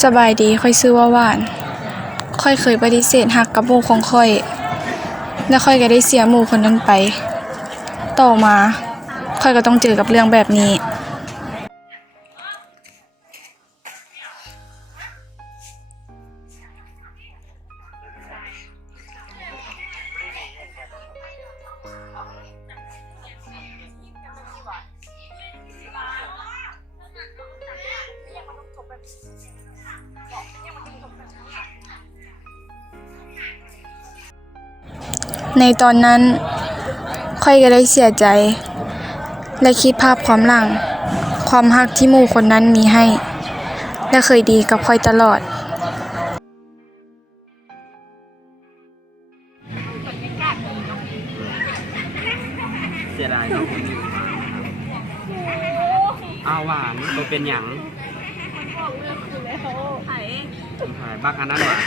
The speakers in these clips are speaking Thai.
สบายดีค่อยซื้อว่าหวานค่อยเคยปฏิเสธหักกับหมู่ของค่อยและค่อยก็ได้เสียหมู่คนนั้นไปต่อมาค่อยก็ต้องเจอกับเรื่องแบบนี้ในตอนนั้นค่อยก็ได้เสียใจและคิดภาพความหลังความฮักที่หมู่คนนั้นมีให้และเคยดีกับค่อยตลอดเสียดายเนาะอ้าวหวานตัวเป็นหยังบักอันนั้นว่ะ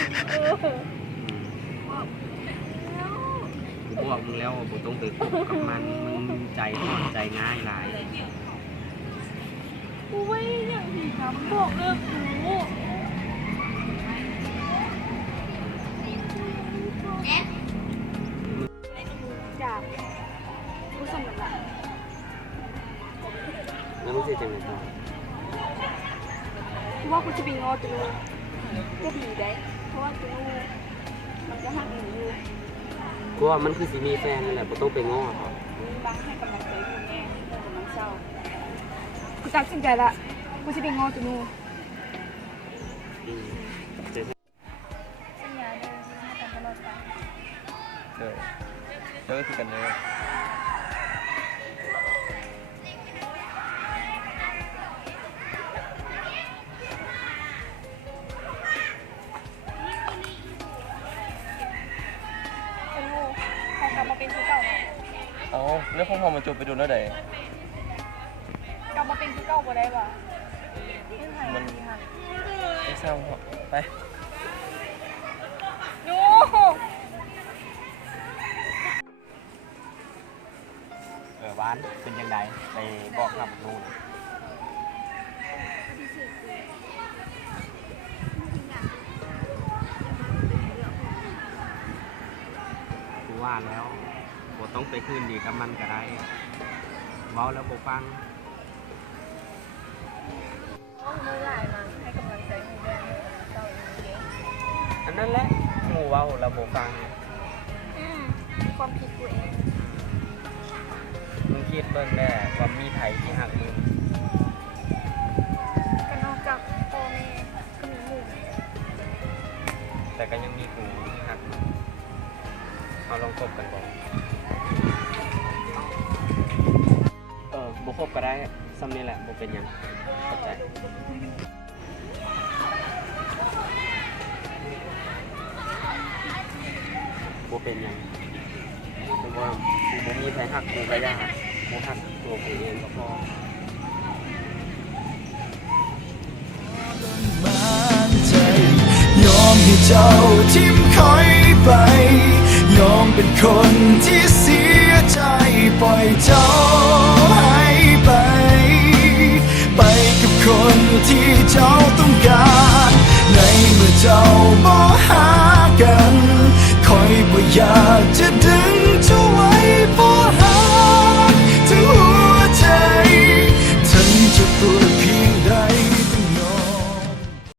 กูบอกมึงแล้วกูต้องไปคบกับมันมึงใจอ่อนใจง่ายหลายกูไม่อย่างที่ทำบอกเลิกกูอยากกูสำนักละแล้วรู้สึกยังไงบ้างกูว่ากูจะไปงอตูก็ดีได้เพราะว่าตูมันจะหักหนูอยู่กูว่ามันคือสิมีแฟนนั่นแหละกูต้องไปง้อเขาบางให้กำลังใจกูแน่กำลังเศร้ากูตัดสินใจละกูจะไปงอตูสัญญาเดินให้กันตลอดไปเลิกกันเลยเอาเรื่องของเขามันจบไปดูแล้วไหนกลับมาเป็นที่เก่าบ่ได้ป่ะมันไม่เศร้าไปดูบ้านเป็นยังไงไปบอกกับนูนกูว่าแล้วกูต้องไปคืนดีกับมันก็ได้เว้าแล้วกูฟังมือหลายมาให้กำลังใจมือเดินเศร้าอย่างนี้อันนั้นแหละกูเว้าแล้วกูฟังความผิดกูเองมึงคิดเบิ่งแน่ว่ามีไผที่หักมึงก็นอกจากพ่อแม่ก็มีหมู่แต่ก็ยังมีกูที่หักมึงเอาลองคบกันบ่บ่คบก็ได้ซ้ำนี่แหละบ่เป็นหยังเข้าใจบ่เป็นหยังแต่ว่ากูบ่มีใครหักกูก็ยากกูหักตัวกูเองก็พอยอมให้เจ้าทิ้งคอยไปยอมเป็นคนที่เสียใจปล่อยเจ้าหายไปกับคนที่เจ้าต้อง